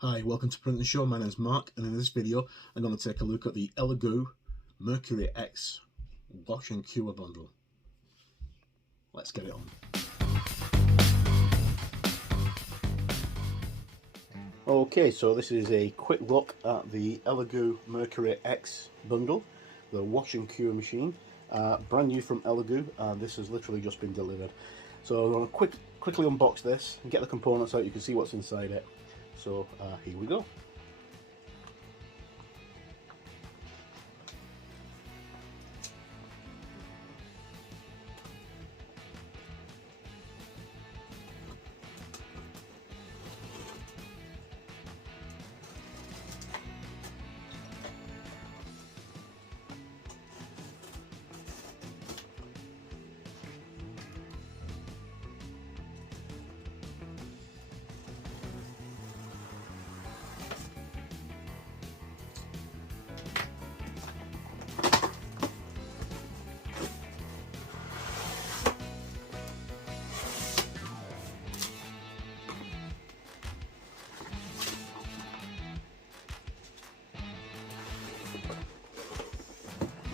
Hi, welcome to Print and Show. My name is Mark, and in this video I'm going to take a look at the Elegoo Mercury X Wash and Cure bundle. Let's get it on. Okay, so this is a quick look at the Elegoo Mercury X bundle, the wash and cure machine, brand new from Elegoo, and this has literally just been delivered. So I'm going to quickly unbox this and get the components out. You can see what's inside it. So here we go.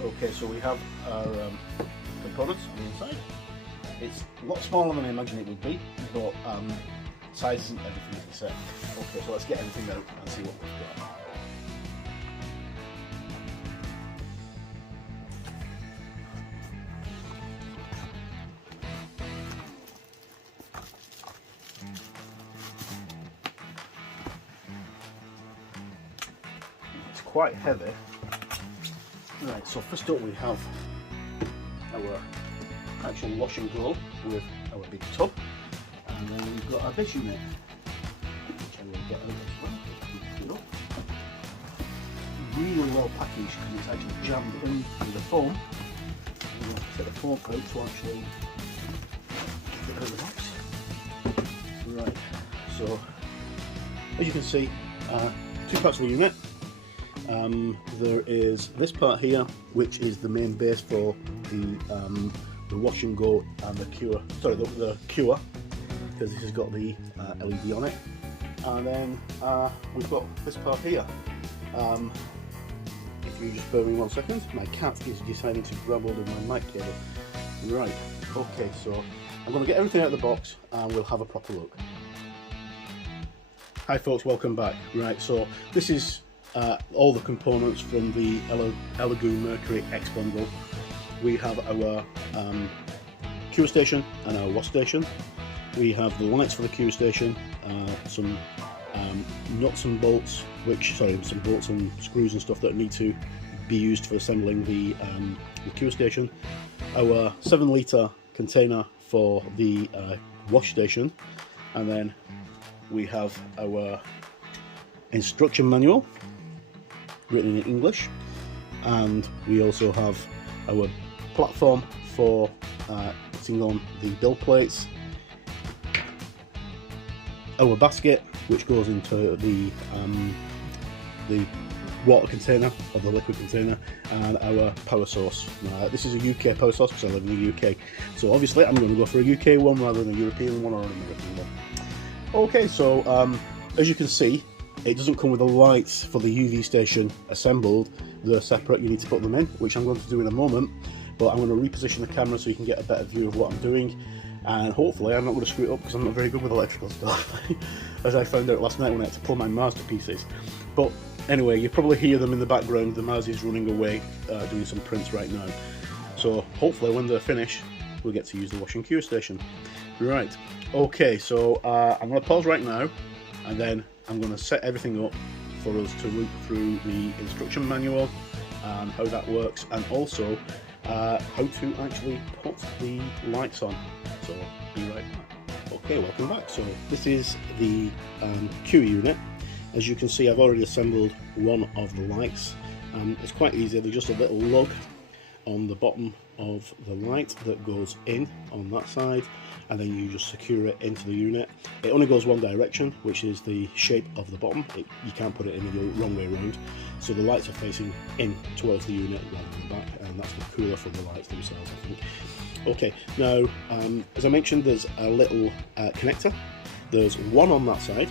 Okay, so we have our components on the inside. It's a lot smaller than I imagined it would be, but size isn't everything, as I said. Okay, so let's get everything out and see what we've got. It's quite heavy. Right, so first up we have our actual wash and go with our big tub, and then we've got our dish unit, which I will get out as well. Really well packaged because it's actually jammed in with the foam. I'm going to take the foam out to actually get rid of the box. Right, so as you can see, two parts of the unit. There is this part here, which is the main base for the wash and go and the cure. Sorry, the cure, because this has got the LED on it. And then we've got this part here. If you just bear with me 1 second, my cat is deciding to grab hold of my mic cable. Right. Okay, so I'm going to get everything out of the box and we'll have a proper look. Hi folks, welcome back. Right, so this is all the components from the Elegoo Mercury X bundle. We have our cure station and our wash station. We have the lights for the cure station, some nuts and bolts, some bolts and screws and stuff that need to be used for assembling the cure station. Our 7-litre container for the wash station, and then we have our instruction manual written in English, and we also have our platform for putting on the build plates, our basket which goes into the water container or the liquid container, and our power source. This is a UK power source because I live in the UK, so obviously I'm going to go for a UK one rather than a European one or an American one. Okay, so as you can see, it doesn't come with the lights for the UV station assembled. They're separate, you need to put them in, which I'm going to do in a moment, but I'm going to reposition the camera so you can get a better view of what I'm doing, and hopefully I'm not going to screw it up because I'm not very good with electrical stuff, as I found out last night when I had to pull my Mars to pieces. But anyway, you probably hear them in the background. The Mars is running away, doing some prints right now, so hopefully when they're finished we'll get to use the wash and cure station. Right, okay, so I'm going to pause right now, and then I'm going to set everything up for us to look through the instruction manual and how that works, and also how to actually put the lights on. So be right back. Okay, welcome back. So this is the cure unit. As you can see, I've already assembled one of the lights. It's quite easy. There's just a little lug on the bottom of the light that goes in on that side, and then you just secure it into the unit. It only goes one direction, which is the shape of the bottom. You can't put it in the wrong way around, so the lights are facing in towards the unit rather than back, and that's the cooler for the lights themselves, I think. Okay, now as I mentioned, there's a little connector. There's one on that side,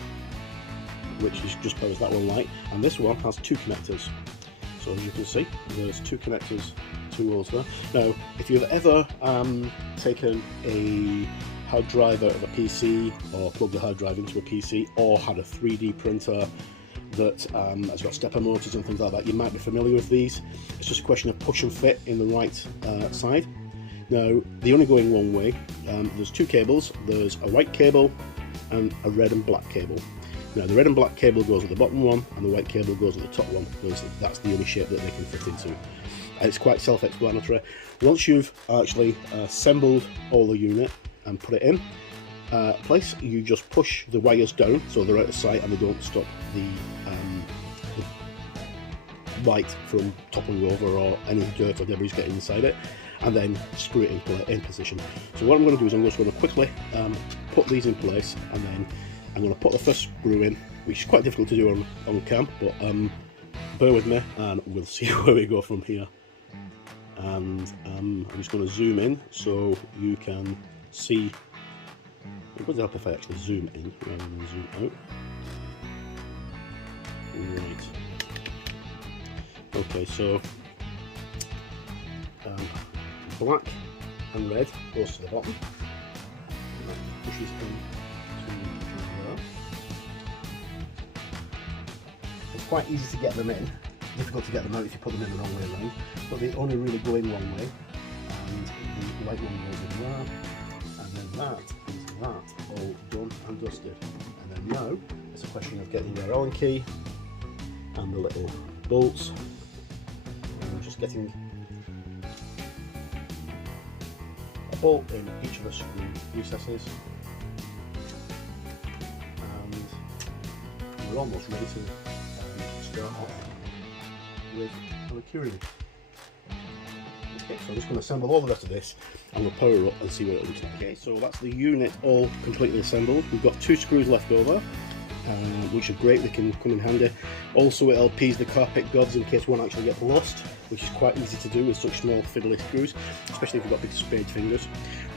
which is just powers that one light, and this one has 2 connectors. So as you can see, there's 2 connectors, 2 holes there. Now, if you've ever taken a hard drive out of a PC, or plugged a hard drive into a PC, or had a 3D printer that has got stepper motors and things like that, you might be familiar with these. It's just a question of push and fit in the right side. Now, they only go in one way. There's 2 cables. There's a white cable and a red and black cable. Now, the red and black cable goes at the bottom one, and the white cable goes at the top one, because that's the only shape that they can fit into. And it's quite self-explanatory. Once you've actually assembled all the unit and put it in place, you just push the wires down so they're out of sight and they don't stop the light from toppling over or any dirt or debris getting inside it, and then screw it in position. So what I'm going to do is I'm just going to quickly put these in place, and then I'm going to put the first screw in, which is quite difficult to do on cam, but bear with me and we'll see where we go from here. And I'm just going to zoom in so you can see. It would help if I actually zoom in rather than zoom out. Right. Okay, so black and red goes to the bottom. That pushes in to there. It's quite easy to get them in. Difficult to get them out if you put them in the wrong way around. But they only really go in one way. And the white one goes in there. And then that is that all done and dusted. And then now it's a question of getting your Allen key and the little bolts. And just getting a bolt in each of the screw recesses. And we're almost ready to start off with a Mercury. Okay, so I'm just going to assemble all the rest of this and we'll power up and see what it looks like. Okay, so that's the unit all completely assembled. We've got 2 screws left over, which are great, they can come in handy. Also, it LPs the carpet gods in case one actually gets lost, which is quite easy to do with such small fiddly screws, especially if you've got big spade fingers.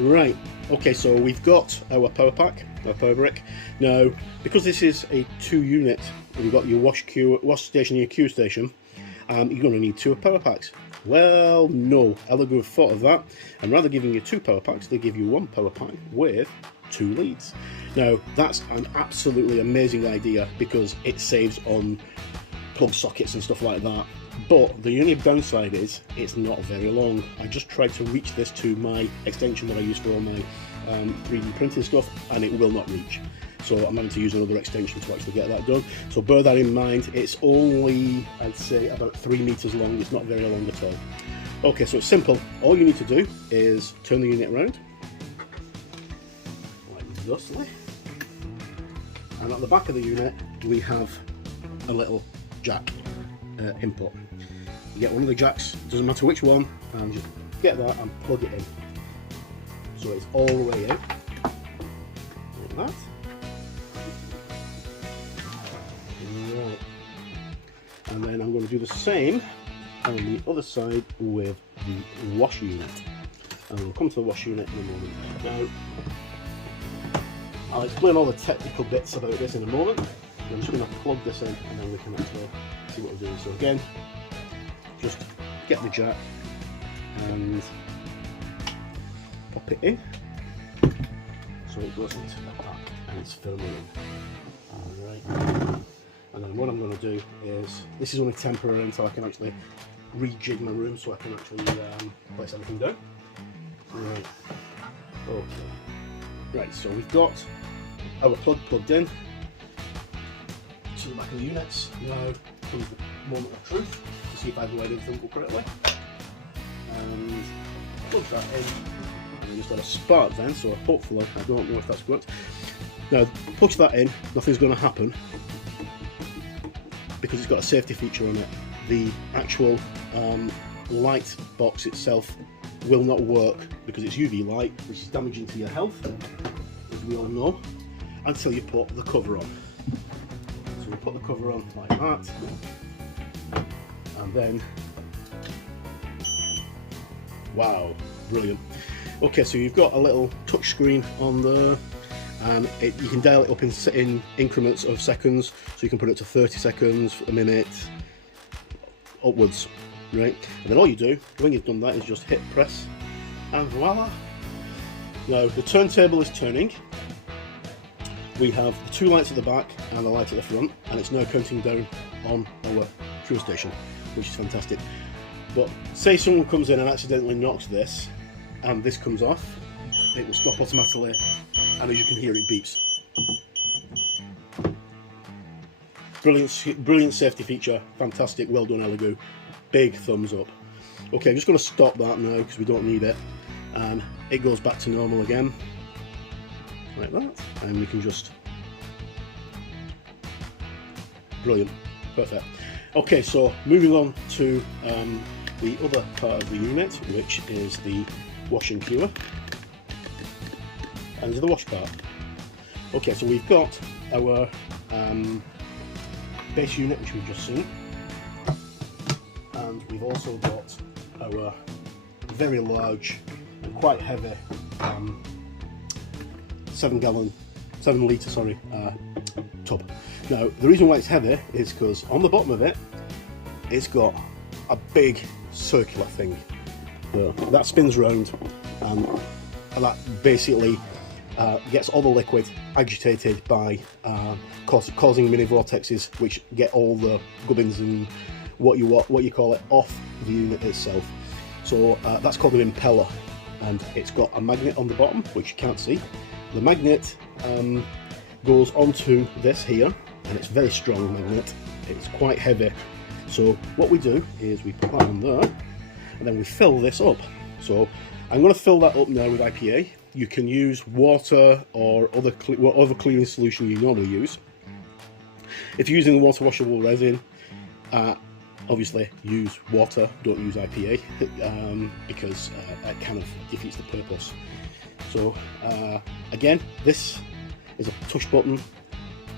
Right, okay, so we've got our power pack, our power brick. Now, because this is a 2 unit, we've got your wash station and your Q station, you're going to need 2 power packs. Well, no, Elegoo have thought of that, and rather giving you 2 power packs, they give you 1 power pack with 2 leads. Now, that's an absolutely amazing idea because it saves on plug sockets and stuff like that. But the only downside is it's not very long. I just tried to reach this to my extension that I use for all my 3D printing stuff, and it will not reach. So I'm having to use another extension to actually get that done. So bear that in mind. It's only, I'd say, about 3 meters long. It's not very long at all. Okay, so it's simple. All you need to do is turn the unit around, like thusly. And at the back of the unit, we have a little jack input. You get one of the jacks, doesn't matter which one, and just get that and plug it in. So it's all the way out, like that. Right. And then I'm going to do the same on the other side with the wash unit. And we'll come to the wash unit in a moment. Now, I'll explain all the technical bits about this in a moment. I'm just going to plug this in and then we can actually see what we're doing. So again, just get the jack and pop it in so it goes into the pack and it's firmly in. Alright. And then what I'm going to do is, this is only temporary until I can actually rejig my room so I can actually place everything down. Right. Okay. Right, so we've got our plug plugged in to the back of the units. Now comes the moment of truth to see if I've wired everything correctly. And plug that in. And we just got a spark then, so hopefully, I don't know if that's worked. Now, push that in, nothing's going to happen because it's got a safety feature on it. The actual light box itself will not work because it's UV light, which is damaging to your health, as we all know, until you put the cover on. So we put the cover on like that, and then, wow, brilliant. Okay, so you've got a little touch screen on there, and you can dial it up in increments of seconds, so you can put it to 30 seconds, a minute, upwards, right? And then all you do when you've done that is just hit press, and voila! Now the turntable is turning. We have the 2 lights at the back and the light at the front, and it's now counting down on our fuel station, which is fantastic. But say someone comes in and accidentally knocks this, and this comes off, it will stop automatically, and as you can hear, it beeps. Brilliant safety feature, fantastic, well done Elegoo, big thumbs up. Okay, I'm just going to stop that now because we don't need it, and it goes back to normal again, like that, and we can just, brilliant, perfect. Okay, so moving on to the other part of the unit, which is the wash and cure, and the wash part. Okay, so we've got our base unit, which we've just seen, and we've also got our very large and quite heavy 7 litre tub. Now the reason why it's heavy is because on the bottom of it, it's got a big circular thing that spins round, and that basically gets all the liquid agitated by causing mini vortexes, which get all the gubbins and what you call it off the unit itself. So that's called an impeller, and it's got a magnet on the bottom which you can't see. The magnet goes onto this here, and it's a very strong magnet. It's quite heavy. So what we do is we put that on there, and then we fill this up. So I'm going to fill that up now with IPA. You can use water or whatever cleaning solution you normally use. If you're using water washable resin, obviously use water, don't use IPA, because it kind of defeats the purpose. So again, this is a push button.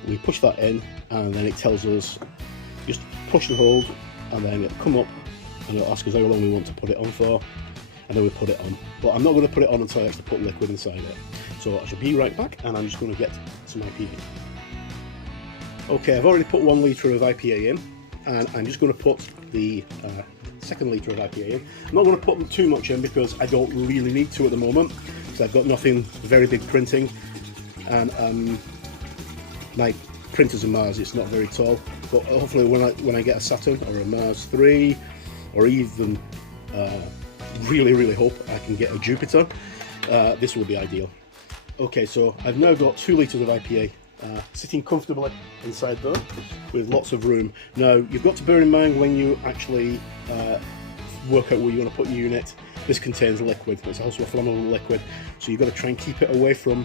We push that in, and then it tells us just push and hold, and then it'll come up and it'll ask us how long we want to put it on for, and then we put it on. But I'm not going to put it on until I actually put liquid inside it. So I shall be right back, and I'm just going to get some IPA. Okay, I've already put 1 litre of IPA in, and I'm just going to put the 2nd litre of IPA in. I'm not going to put too much in because I don't really need to at the moment, because I've got nothing very big printing, and my printer's a Mars, it's not very tall, but hopefully when I get a Saturn or a Mars 3, or even really hope I can get a Jupiter, this will be ideal. Okay, so I've now got 2 litres of IPA sitting comfortably inside there with lots of room. Now you've got to bear in mind when you actually work out where you want to put your unit, this contains liquid. It's also a flammable liquid, so you've got to try and keep it away from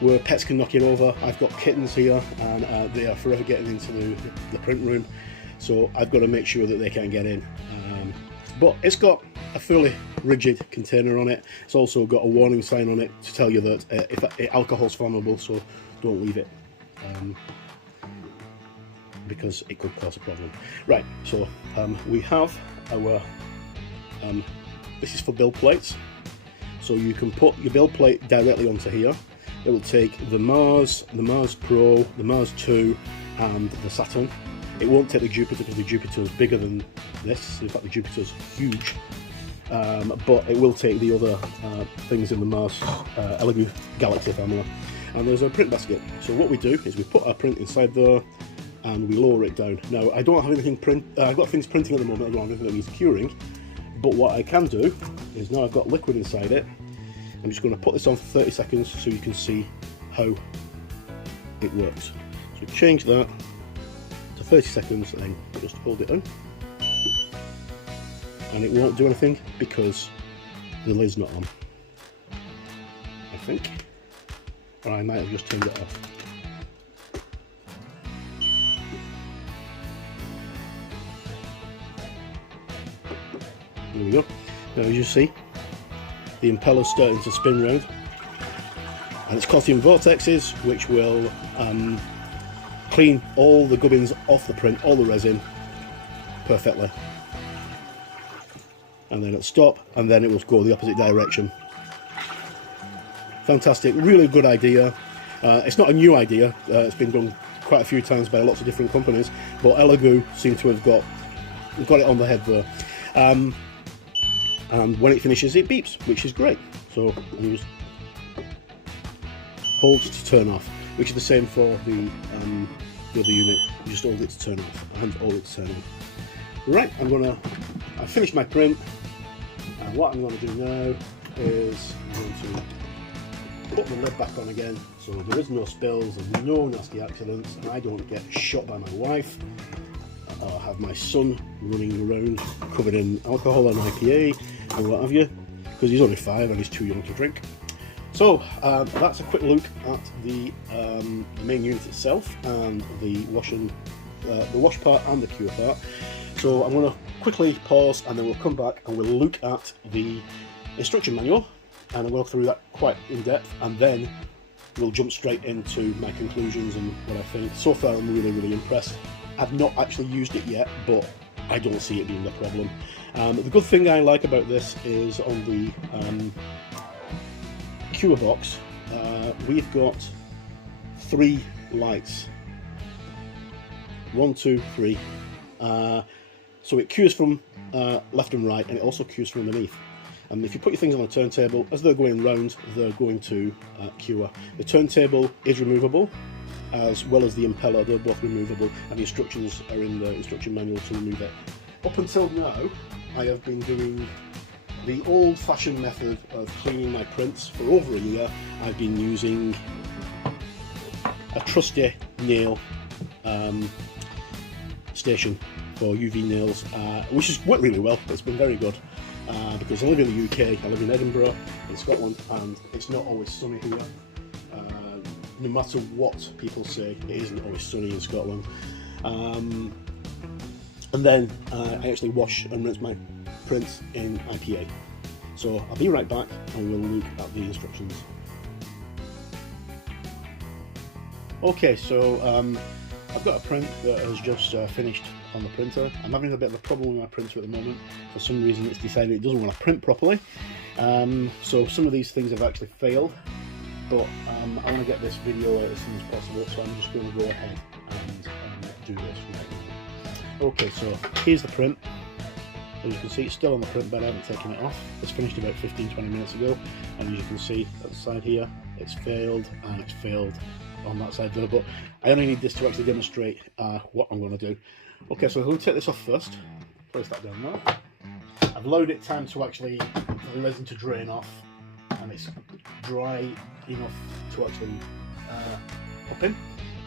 where pets can knock it over. I've got kittens here, and they are forever getting into the print room, so I've got to make sure that they can't get in. But it's got a fairly rigid container on it. It's also got a warning sign on it to tell you that if alcohol's flammable, so don't leave it, because it could cause a problem. Right, so we have our this is for build plates, so you can put your build plate directly onto here. It will take the Mars Pro, the Mars 2 and the Saturn. It won't take the Jupiter because the Jupiter is bigger than this. In fact, the Jupiter's huge. But it will take the other things in the Mars Elegoo Galaxy family. And there's a print basket. So what we do is we put our print inside there and we lower it down. Now I don't have anything I've got things printing at the moment. I don't have anything that needs curing. But what I can do is, now I've got liquid inside it, I'm just going to put this on for 30 seconds so you can see how it works. So change that to 30 seconds and then just hold it down. And it won't do anything because the lid's not on, I think. Or I might have just turned it off. There we go. Now as you see, the impeller's starting to spin round, and it's causing vortexes which will clean all the gubbins off the print, all the resin, perfectly. And then it'll stop, and then it will go the opposite direction. Fantastic, really good idea. It's not a new idea, it's been done quite a few times by lots of different companies, but Elegoo seem to have got it on the head there. And when it finishes, it beeps, which is great. So you just hold to turn off, which is the same for the other unit. You just hold it to turn off and hold it to turn on. Right, I finished my print, and what I'm going to do now is I'm going to put the lid back on again, so there is no spills and no nasty accidents, and I don't get shot by my wife. I have my son running around covered in alcohol and IPA and what have you, because he's only 5 and he's too young to drink. So that's a quick look at the main unit itself and the wash part and the cure part. So I'm going to quickly pause, and then we'll come back and we'll look at the instruction manual, and I'll go through that quite in depth, and then we'll jump straight into my conclusions and what I think. So far I'm really impressed. I've not actually used it yet, but I don't see it being a problem. The good thing I like about this is on the cure box, we've got 3 lights. 1, 2, 3. So it cures from left and right, and it also cures from underneath. And if you put your things on a turntable, as they're going round, they're going to cure. The turntable is removable, as well as the impeller. They're both removable, and the instructions are in the instruction manual to remove it. Up until now, I have been doing the old-fashioned method of cleaning my prints. For over a year, I've been using a trusty nail station for UV nails, which has worked really well. It's been very good, because I live in the UK, I live in Edinburgh, in Scotland, and it's not always sunny here. No matter what people say, it isn't always sunny in Scotland. And then I actually wash and rinse my prints in IPA. So I'll be right back, and we'll look at the instructions. Okay, so I've got a print that has just finished on the printer. I'm having a bit of a problem with my printer at the moment. For some reason it's decided it doesn't want to print properly. So some of these things have actually failed, but I want to get this video out as soon as possible, so I'm just going to go ahead and do this right now. Okay, so here's the print. As you can see, it's still on the print bed, I haven't taken it off. It's finished about 15-20 minutes ago, and as you can see at the side here, it's failed, and it's failed on that side there, but I only need this to actually demonstrate what I'm going to do. Okay, so I'm going to take this off first, place that down there. I've allowed it time to actually, for the resin to drain off, and it's dry enough to actually pop in.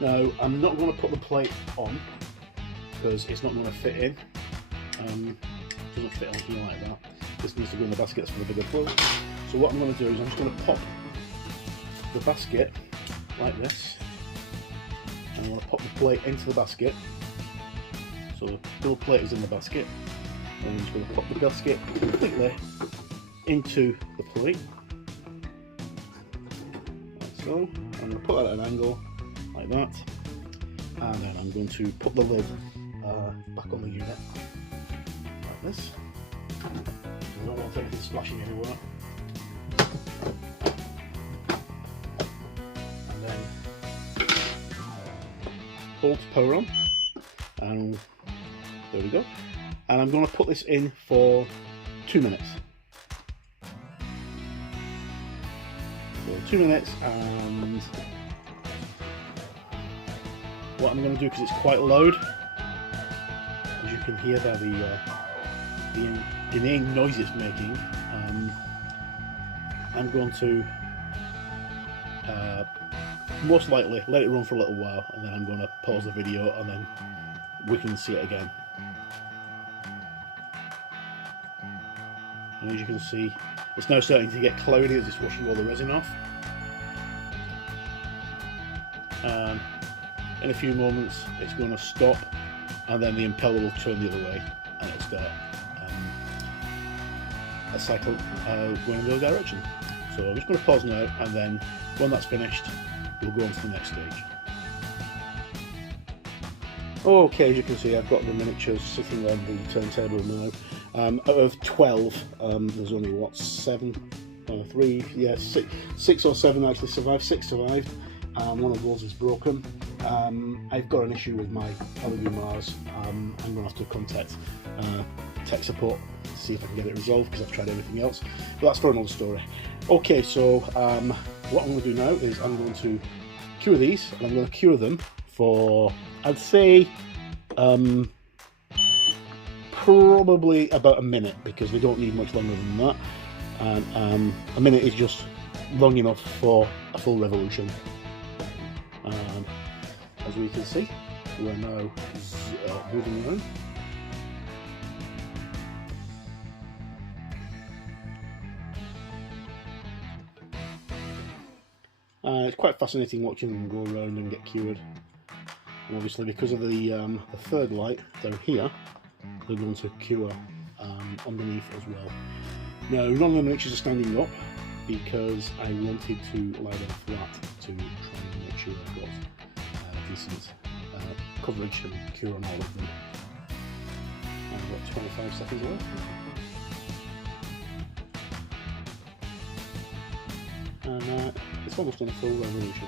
Now, I'm not going to put the plate on, because it's not going to fit in. It doesn't fit on here like that. This needs to go in the baskets for the bigger flow. So what I'm going to do is I'm just going to pop the basket like this, and I'm going to pop the plate into the basket. So the full plate is in the basket, and I'm just going to pop the basket completely into the plate, like so. I'm going to put that at an angle like that, and then I'm going to put the lid back on the unit like this. I don't want anything splashing anywhere. And then hold to power on, and there we go. And I'm going to put this in for 2 minutes. So 2 minutes, and what I'm going to do, because it's quite loud, as you can hear by the inane noise it's making, I'm going to most likely let it run for a little while, and then I'm going to pause the video, and then we can see it again. And as you can see, it's now starting to get cloudy as it's washing all the resin off. In a few moments it's going to stop, and then the impeller will turn the other way, and it'll start a cycle going in the other direction. So I'm just going to pause now, and then when that's finished, we'll go on to the next stage. Okay, as you can see, I've got the miniatures sitting on the turntable now. Out of 12, there's only what, 7? 3, yeah, 6 or 7 actually survived. 6 survived. one of those is broken. I've got an issue with my Elegoo Mars. I'm going to have to contact tech support to see if I can get it resolved, because I've tried everything else, but that's for another story. Okay, so what I'm going to do now is I'm going to cure these, and I'm going to cure them for, I'd say, probably about a minute, because they don't need much longer than that, and a minute is just long enough for a full revolution. As we can see, we're now moving around. It's quite fascinating watching them go around and get cured. And obviously, because of the third light down here, they're going to cure underneath as well. Now, none of the miniatures are standing up because I wanted to lie them flat to try and make sure I've got decent coverage and cure on all of them. I've got 25 seconds left. And it's almost done a full revolution.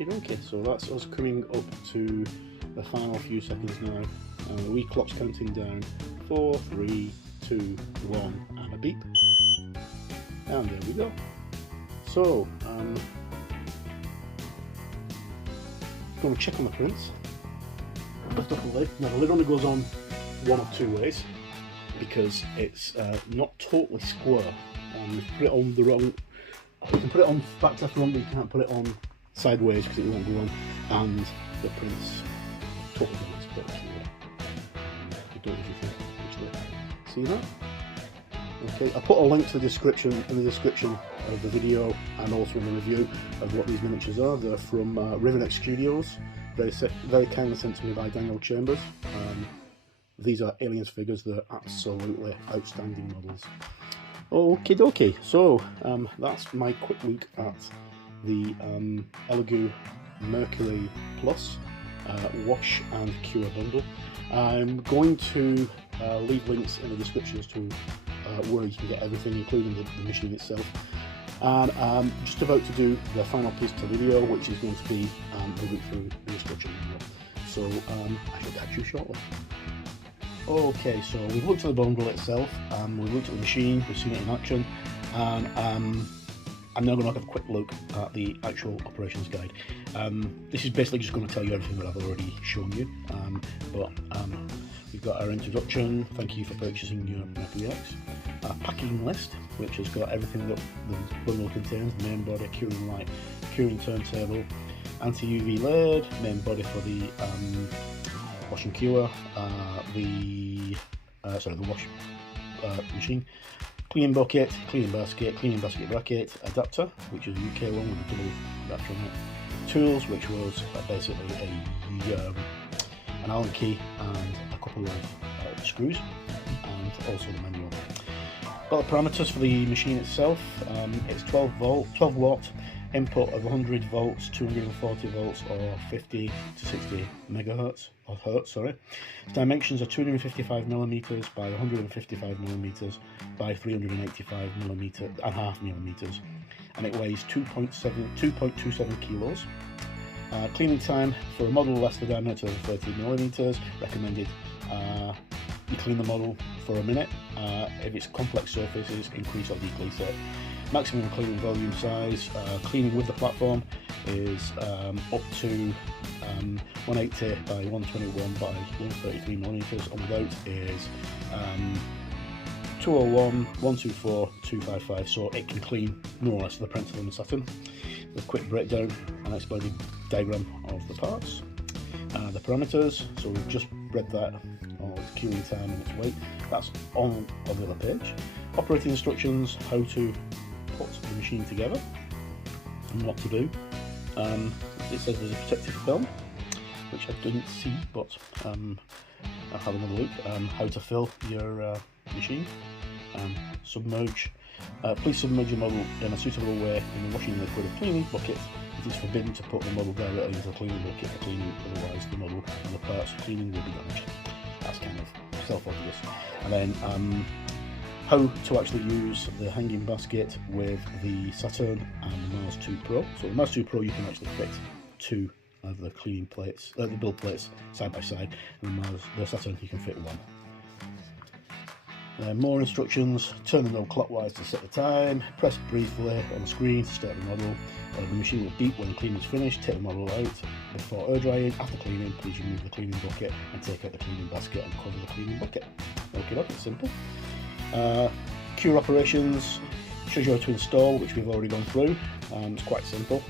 Okay, so that's us coming up to the final few seconds now. The wee clock's counting down. 4, 3, 2, 1, and a beep. And there we go. So, going to check on the prints. Lift up the lid. Now the lid only goes on one of two ways, because it's not totally square. You can put it on the wrong. You can put it on back to front, but you can't put it on sideways because it won't go on, and the print's totally square. I don't know if you can actually see that. Okay, I put a link to the description in the description of the video, and also in the review of what these miniatures are. They're from Riverneck Studios. Very kindly sent to me by Daniel Chambers. These are Aliens figures. They're absolutely outstanding models. Okay, so that's my quick look at the Elegoo Mercury Plus wash and cure bundle. I'm going to leave links in the description as to where you can get everything, including the machine itself. And I'm just about to do the final piece to the video, which is going to be moving through the instruction manual. So I shall catch you shortly. Okay, so we've looked at the bundle itself, we've looked at the machine, we've seen it in action, and I'm now going to have a quick look at the actual operations guide. This is basically just going to tell you everything that I've already shown you, but we've got our introduction, thank you for purchasing your Mercury X, our packing list, which has got everything that the bundle contains: the main body, curing light, curing turntable, anti-UV lid, main body for the wash and cure, the wash machine, cleaning bucket, cleaning basket bracket, adapter, which is a UK one with a double adapter on it, tools, which was basically an Allen key and a couple of screws, and also the manual. Got the parameters for the machine itself. It's 12 watt input of 100 volts, 240 volts, or 50 to 60 megahertz or hertz. Sorry. Dimensions are 255 millimeters by 155 millimeters by 385 millimeters, and it weighs 2.27 kilos. Cleaning time for a model less the diameter of 30 millimeters. Recommended you clean the model for a minute. If it's complex surfaces, increase or decrease it. Maximum cleaning volume size, cleaning with the platform, is up to 180 by 121 by 133 millimeters, and without is 201, 124, 255, so it can clean more or less the printer than the Saturn. A quick breakdown and exploded diagram of the parts. The parameters, so we've just read that on its curing time and its weight. That's on the other page. Operating instructions, how to put the machine together and what to do. It says there's a protective film, which I didn't see, but I'll have another look. How to fill your machine. Submerge. Please submerge your model in a suitable way in the washing liquid or cleaning bucket. It is forbidden to put the model directly into the cleaning bucket for cleaning, otherwise the model and the parts of cleaning will be damaged. That's kind of self-obvious. And then how to actually use the hanging basket with the Saturn and the Mars 2 Pro. So the Mars 2 Pro you can actually fit two of the cleaning plates, the build plates side by side, and the Saturn you can fit one. More instructions: turn the knob clockwise to set the time, press briefly on the screen to start the model. The machine will beep when the cleaning is finished. Take the model out before air drying. After cleaning, please remove the cleaning bucket and take out the cleaning basket and cover the cleaning bucket. Okay, it's simple. Cure operations shows you how to install, which we've already gone through. It's quite simple.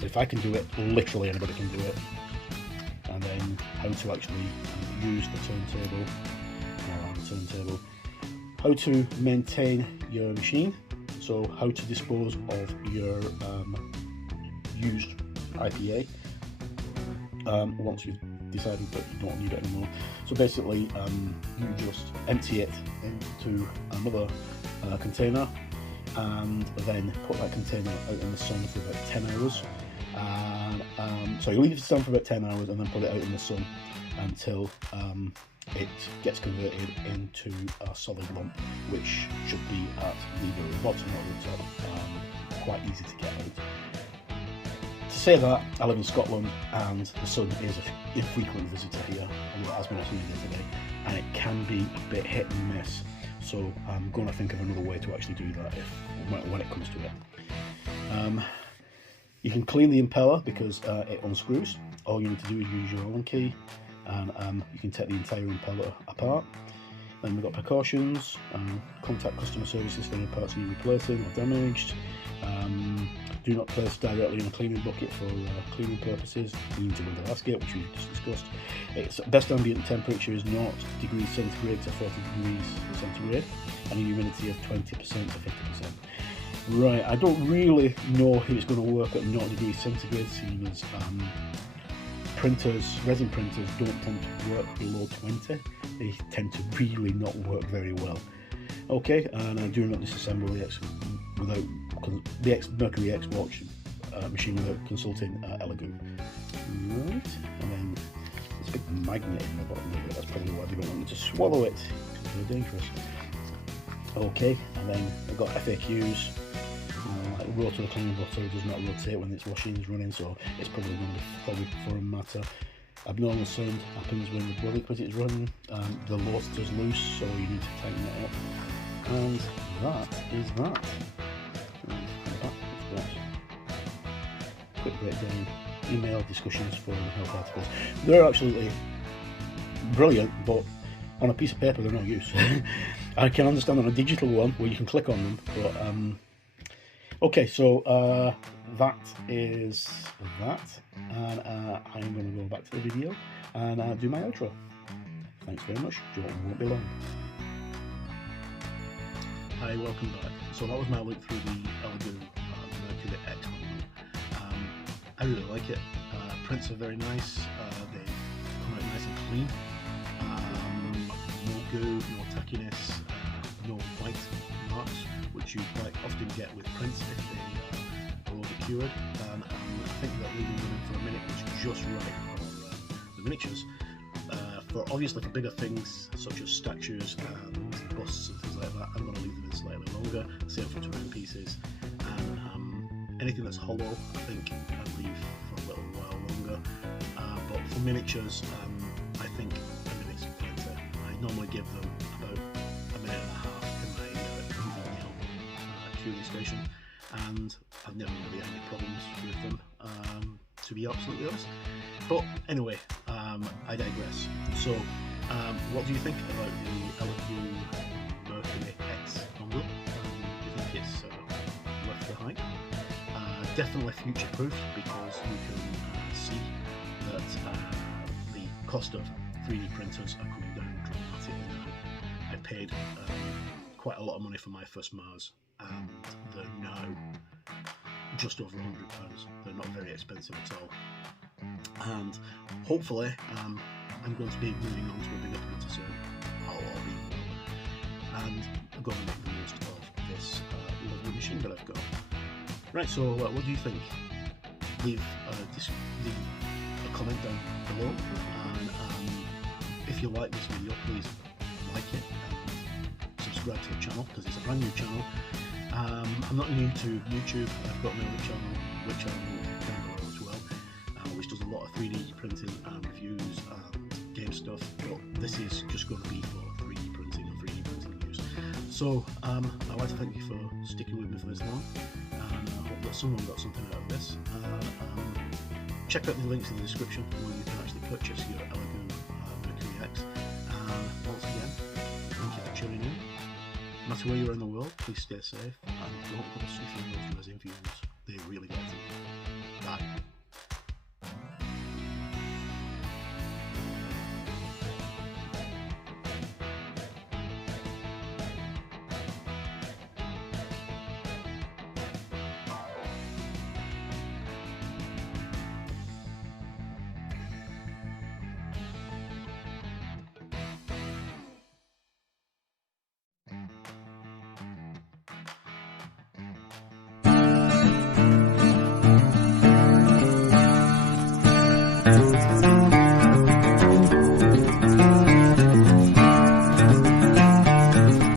So if I can do it, literally anybody can do it. And then how to actually use the turntable. How to maintain your machine, so how to dispose of your used IPA once you've decided that you don't need it anymore. So basically you just empty it into another container and then put that container out in the sun for about 10 hours. So you leave it stand for about 10 hours and then put it out in the sun until it gets converted into a solid lump, which should be at the very bottom of the top, quite easy to get out. To say that, I live in Scotland and the sun is a frequent visitor here, and it has been a sunny day today, and it can be a bit hit and miss. So I'm going to think of another way to actually do that when it comes to it. You can clean the impeller because it unscrews. All you need to do is use your Allen key, and you can take the entire impeller apart. Then we've got precautions: contact customer services for any parts you're replacing or damaged. Do not place directly in a cleaning bucket for cleaning purposes. You need to window basket, which we've just discussed. Its best ambient temperature is 0 degrees centigrade to 40 degrees centigrade, and a humidity of 20% to 50%. Right, I don't really know if it's going to work at 0 degrees centigrade, seeing as resin printers don't tend to work below 20. They tend to really not work very well. Okay, and I do not disassemble the Mercury X Watch machine without consulting Elegoo. Right, and then there's a big magnet in the bottom of it. That's probably why they don't want me to swallow it, because it's very dangerous. Okay, and then I've got FAQs. Like rotor cleaning bottle does not rotate when its washing is running, so it's probably going to be for a matter. Abnormal sound happens when the body liquid is running. The loaster is loose, so you need to tighten it up. And that is that. Quick breakdown. Email discussions, forum, health articles. They're absolutely brilliant, but on a piece of paper they're no use. I can understand on a digital one where you can click on them, but okay, so that is that, and I'm going to go back to the video and do my outro. Thanks very much. It won't be long. Hi, welcome back. So that was my look through the Elegoo Mercury X model. I really like it. Prints are very nice. They come out nice and clean. No goo, no tackiness, no white marks, which you quite often get with prints if they are over-cured. And I think that leaving them in for a minute was just right for the miniatures. Obviously for bigger things such as statues and busts and things like that, I'm going to leave them in slightly longer. Same for terrain pieces, and anything that's hollow I think I'd leave for a little while longer. But for miniatures, I think a minute's plenty. I normally give them about a minute and a half in my curing station, and I've never really had any problems with them, to be absolutely honest. But anyway, I digress. So, what do you think about the Elegoo Mercury X model? Do you think it's worth the hype? Definitely future-proof, because you can see that the cost of 3D printers are coming down dramatically now. I paid quite a lot of money for my first Mars, and they're now just over £100. They're not very expensive at all. And hopefully I'm going to be moving on to a bigger printer soon, and I'm going to make the most of this lovely machine that I've got. Right, so what do you think? Leave a comment down below, and if you like this video, please like it and subscribe. subscribe to the channel because it's a brand new channel. I'm not new to YouTube. I've got my other channel which I'll link down below as well, which does a lot of 3D printing and reviews and game stuff, but this is just going to be for 3D printing and 3D printing use. So I'd like to thank you for sticking with me for this long, and I hope that someone got something out of this. Check out the links in the description where you can actually purchase your Elegoo Mercury X. And once again, thank you for tuning in. No matter where you are in the world, please stay safe and don't put a sniffing those resin fumes. They really get to you.